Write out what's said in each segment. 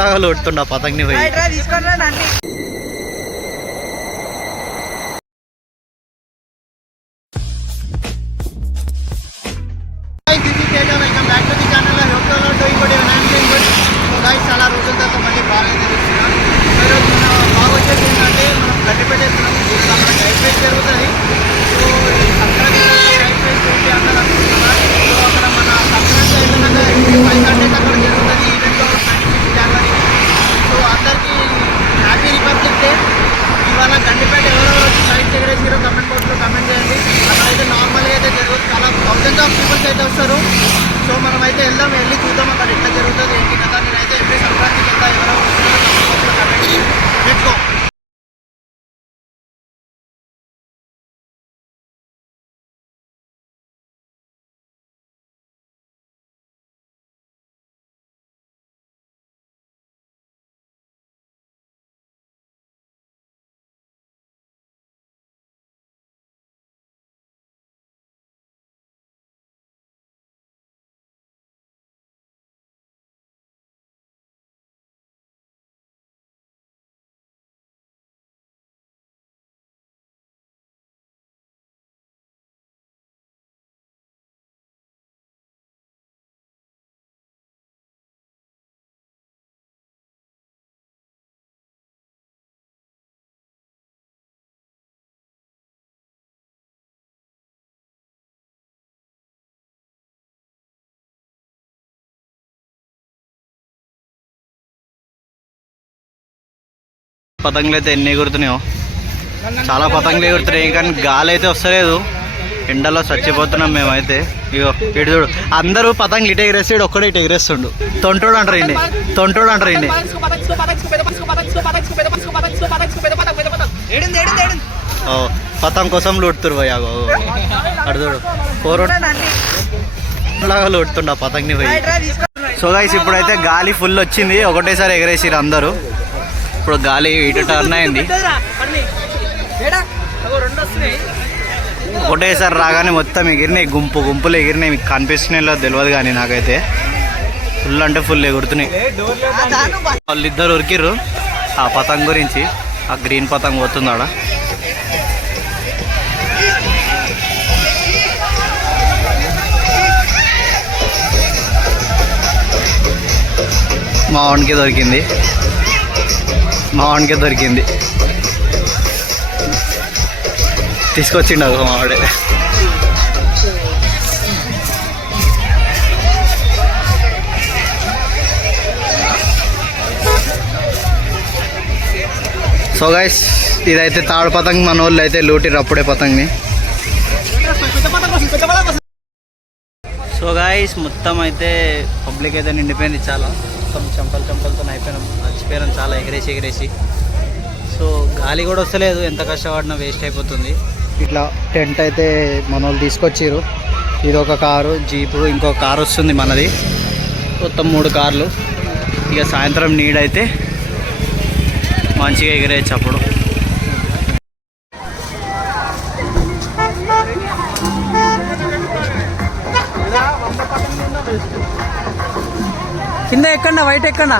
లాగా లోడుతుండ పతంగిని పోయి. చాలా రోజుల తర్వాత మళ్ళీ బాగా తెలుస్తున్నాం. ఈరోజు మన బాగా వచ్చేసి ఏంటంటే మనం గడ్డిపేట వేస్తున్నాం. రైట్ రేస్ జరుగుతుంది. సో ఈ సంక్రాంతి రైట్ రేస్ పెట్టి అందరూ అనుకుంటున్నారు. సో అక్కడ మన సంక్రాంతి అయిపోయినాక 5 సండేస్ అక్కడ జరుగుతుంది ఈవెంట్లో 26 జనవరి. సో అందరికీ హ్యాపీ రిపబ్లిక్ డే. ఇవాళ గడ్డిపేట ఎవరెవరు వచ్చి రైట్ ఎగరేసారో కమెంట్ బాక్స్లో కమెంట్ చేయండి. అక్కడ అయితే నార్మల్గా అయితే జరుగుతుంది. చాలా థౌజండ్స్ ఆఫ్ పీపుల్స్ అయితే వస్తారు. సో మనం అయితే వెళ్దాం, వెళ్ళి చూద్దాం అక్కడ ఎట్లా జరుగుతుంది ఏంటి కదా. నేనైతే ఎవ్రీ సంక్రాంతికి వెళ్తా. ఎవరెవరు వస్తున్నారో కమెంట్ బాక్స్లో కమెంట్ చేయండి. Let's go. పతంగులు అయితే ఎన్ని ఎగురుతున్నాయో, చాలా పతంగులు ఎగురుతున్నాయి. కానీ గాలి అయితే వస్తలేదు. ఎండలో చచ్చిపోతున్నాం మేమైతే. ఇగో ఇటు చూడు, అందరూ పతంగులు ఇటు ఎగరేస్తాడు, ఒక్కడే ఇటు ఎగరేస్తుండు. తొంటోడు అంటారు ఇండి, తొంటోడు అంటారు ఇండి. పతంగ్ కోసం లోడుతురు పోయి. అటు చూడు, లాగా లోడుతుండ పతంగిని పోయి. సో గైస్ ఇప్పుడైతే గాలి ఫుల్ వచ్చింది, ఒకటేసారి ఎగరేసిరు అందరూ. ఇప్పుడు గాలి ఇటు టర్న్ అయింది. ఒకటేసారి రాగానే మొత్తం ఎగిరినాయి, గుంపులు ఎగిరినాయి. మీకు కనిపిస్తున్నాయో తెలియదు కానీ నాకైతే ఫుల్ అంటే ఫుల్ ఎగురుతున్నాయి. వాళ్ళిద్దరు ఉరికిర్రు ఆ పతంగ్ గురించి. ఆ గ్రీన్ పతంగ్ పోతుంది ఆడ. మా వానికి దొరికింది, తీసుకొచ్చిండు మా వాడే. సో గైస్ ఇదైతే తాడు పతంగ్. మన వాళ్ళు అయితే లూటిరు అప్పుడే పతంగ్ని. సో గైస్ మొత్తం అయితే పబ్లిక్ అయితే నిండిపోయింది. చాలా మొత్తం చంపలతో మర్చిపోయినాం చాలా ఎగరేసి. సో గాలి కూడా వస్తలేదు, ఎంత కష్టపడినా వేస్ట్ అయిపోతుంది. ఇట్లా టెంట్ అయితే మన వాళ్ళు తీసుకొచ్చిర్రు. ఇది ఒక కారు, జీపు, ఇంకో కారు వస్తుంది మనది. మొత్తం 3 కార్లు. ఇక సాయంత్రం నీడైతే మంచిగా ఎగిరేయచ్చు. అప్పుడు కింద ఎక్కడా, వైట్ ఎక్కడా.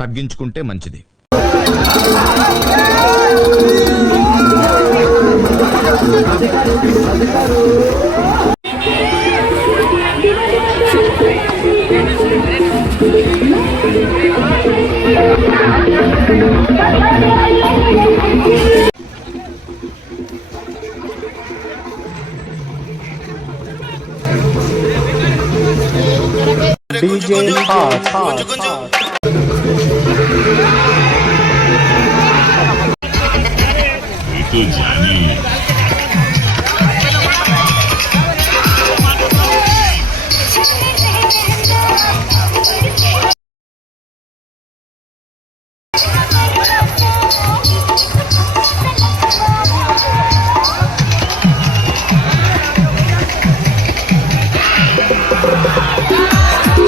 తగ్గించుకుంటే మంచిది.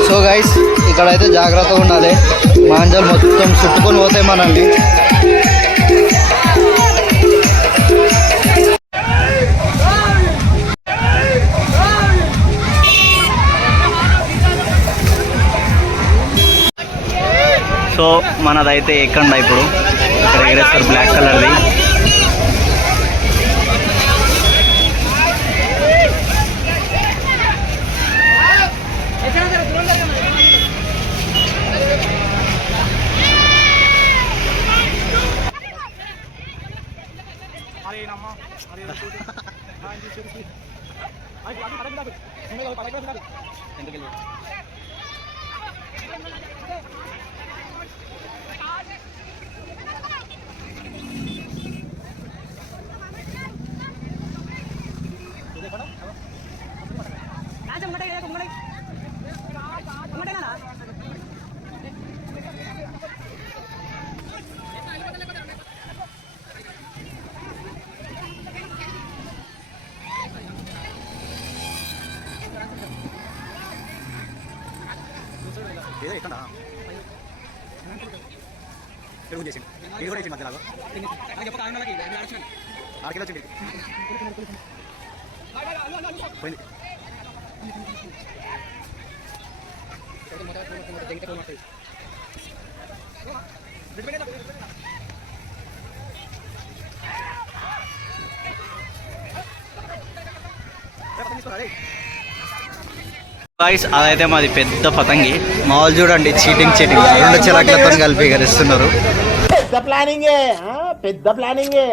సో గైస్ ఇక్కడైతే జాగ్రత్తగా ఉండాలి, మాంజాలు మొత్తం చుట్టుకొని పోతాయి మనల్ని. సో మనదైతే ఎక్కండి ఇప్పుడు, ఇక్కడ ఎగరేస్తారు బ్లాక్ కలర్ది. గాయ్స్ అదైతే మాది పెద్ద పతంగి. మామూలు చూడండి, చీటింగ్ రెండు చిరాకులతో కలిపి గరిస్తున్నారు. పెద్ద ప్లానింగే, పెద్ద ప్లానింగే.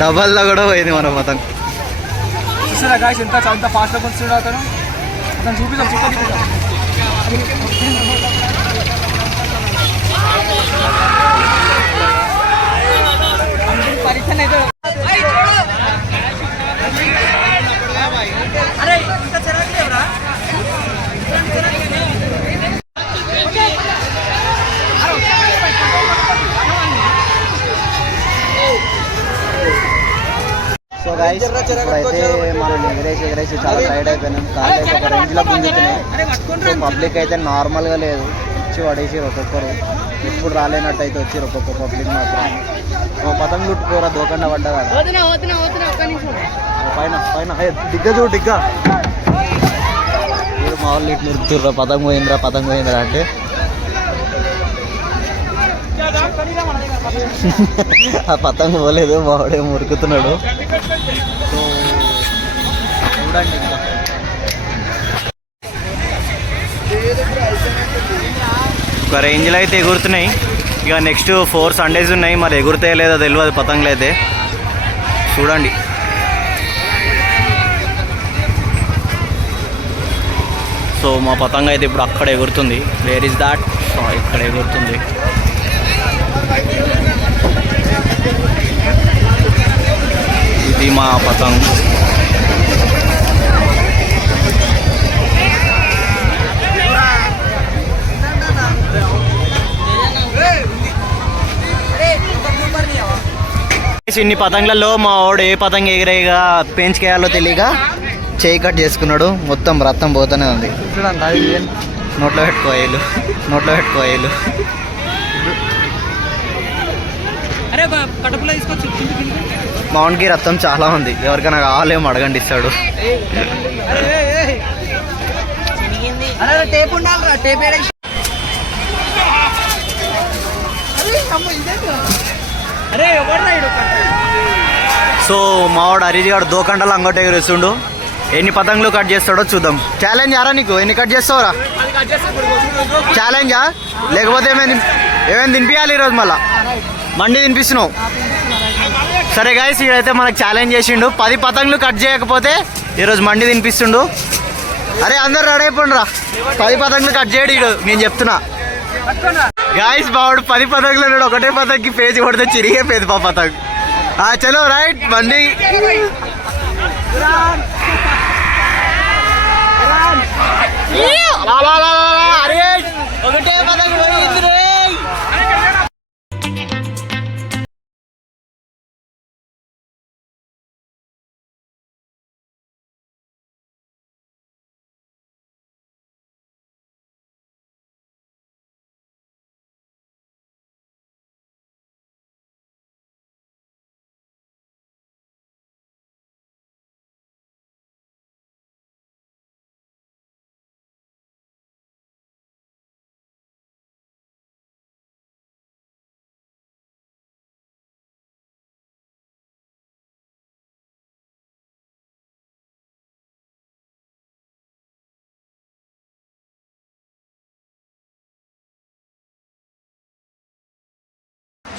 డబల్ లో కూడా పోయింది మన పతంగ్. చూసారా గాయస్ ఎంత ఫాస్ట్గా వస్తున్నాడు అతను. అతను చూపిద్దాం పరీక్ష అయితే సో గైస్ ఇప్పుడైతే మనం ఎగరేసి చాలా టైర్డ్ అయిపోయినాం. కాళ్ళు ఒక రేంజ్లో గుంజుతున్నాయి. సో పబ్లిక్ అయితే నార్మల్గా లేదు, వచ్చి పడేసి ఒక్కొక్కరు. ఎప్పుడు రాలేనట్టు అయితే వచ్చి ఒక్కొక్క పబ్లిక్ మాత్రం. ఓ పతంగ్ చుట్టుకోరా దోకండా పడ్డా కదా పైన పైన డిగ్గ చూడు డిగ్గా. ఇప్పుడు మా వాళ్ళు ఇట్లా ఉరుకుతుర్రా, పతంగ్ పోయిందిరా అంటే ఆ పతంగ పోలేదు, వాడే మురుకుతున్నాడు. సో చూడండి ఇంకా ఒక రేంజ్లో అయితే ఎగురుతున్నాయి. ఇక నెక్స్ట్ 4 సండేస్ ఉన్నాయి, మరి ఎగురుతాయో లేదో తెలియదు పతంగులు అయితే. చూడండి సో మా పతంగ అయితే ఇప్పుడు అక్కడ ఎగురుతుంది. Where is that? సో ఇక్కడ ఎగురుతుంది. ఇది మా పతంగ్. ఇన్ని పతంగులలో మా వాడు ఏ పతంగ ఎగిరేగా పెంచుకేయాలో తెలియక చేయి కట్ చేసుకున్నాడు. మొత్తం రక్తం పోతూనే ఉంది. నోట్లో పెట్టుకోవాలి, నోట్లో పెట్టుకోవాలి. మౌన్కి రక్తం చాలా ఉంది, ఎవరికైనా కావాలేమో అడగండి, ఇస్తాడు. సో మావాడు హరీష్ గారు దోకండలు అంగోట ఎగురేస్తుండు. ఎన్ని పతంగులు కట్ చేస్తాడో చూద్దాం. ఛాలెంజ్ ఆరా నీకు? ఎన్ని కట్ చేస్తావురా? ఛాలెంజా లేకపోతే ఏమైనా తినిపించాలి ఈరోజు? మళ్ళా మండి తినిపిస్తున్నావు. సరే గాయస్, ఇదైతే మనకు ఛాలెంజ్ చేసిండు. 10 పతంగులు కట్ చేయకపోతే ఈరోజు మండి తినిపిస్తుండు. అరే అందరు రెడీ అయిపోండి రా, 10 పతంగులు కట్ చేయడు ఇడు, నేను చెప్తున్నా. గాయస్ బావుడు 10 పతంగులు ఉన్నాడు. ఒకటే పతంగి పేజ్ కొడితే చిరిగే పేది పతంగ్. చలో రైట్ మండి. అరే ఒకటే పతంగ్ పోయింది రే.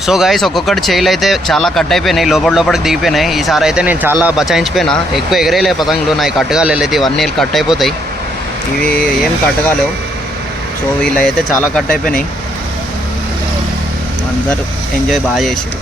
సో గైస్ ఒక్కొక్కటి చేయిలు అయితే చాలా కట్ అయిపోయినాయి, లోపలికి దిగిపోయినాయి. ఈసారి అయితే నేను చాలా బచాయించిపోయినా, ఎక్కువ ఎగరేలే పతంగులు. నాకు కట్టగాలేదు అయితే ఇవన్నీ కట్ అయిపోతాయి, ఇవి ఏం కట్టగాలేవు. సో వీళ్ళు అయితే చాలా కట్ అయిపోయినాయి. అందరూ ఎంజాయ్ బాగా చేసారు.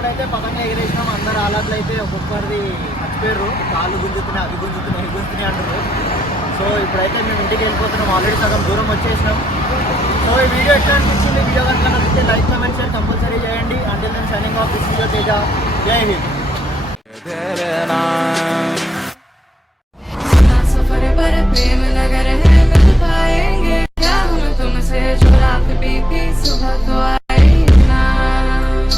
ఇప్పుడైతే పతంగ ఎగిరేసినాం. అందరు ఆలాట్లు అయితే ఒక్కొక్కరిది మర్చిపోయారు, కాళ్ళు గుంజుతున్నాయి, అది గుంజుతున్నాయి, ఇది గుంజుతున్నాయి అంటారు. సో ఇప్పుడైతే మేము ఇంటికి వెళ్ళిపోతున్నాం, ఆల్రెడీ సగం దూరం వచ్చేసినాం. సో ఈ వీడియో ఎట్లా అనిపించింది? వీడియో కనుక నచ్చితే లైక్, కామెంట్, షేర్ కంపల్సరీ చేయండి. Until then signing off this video Teja. Jai హింద్.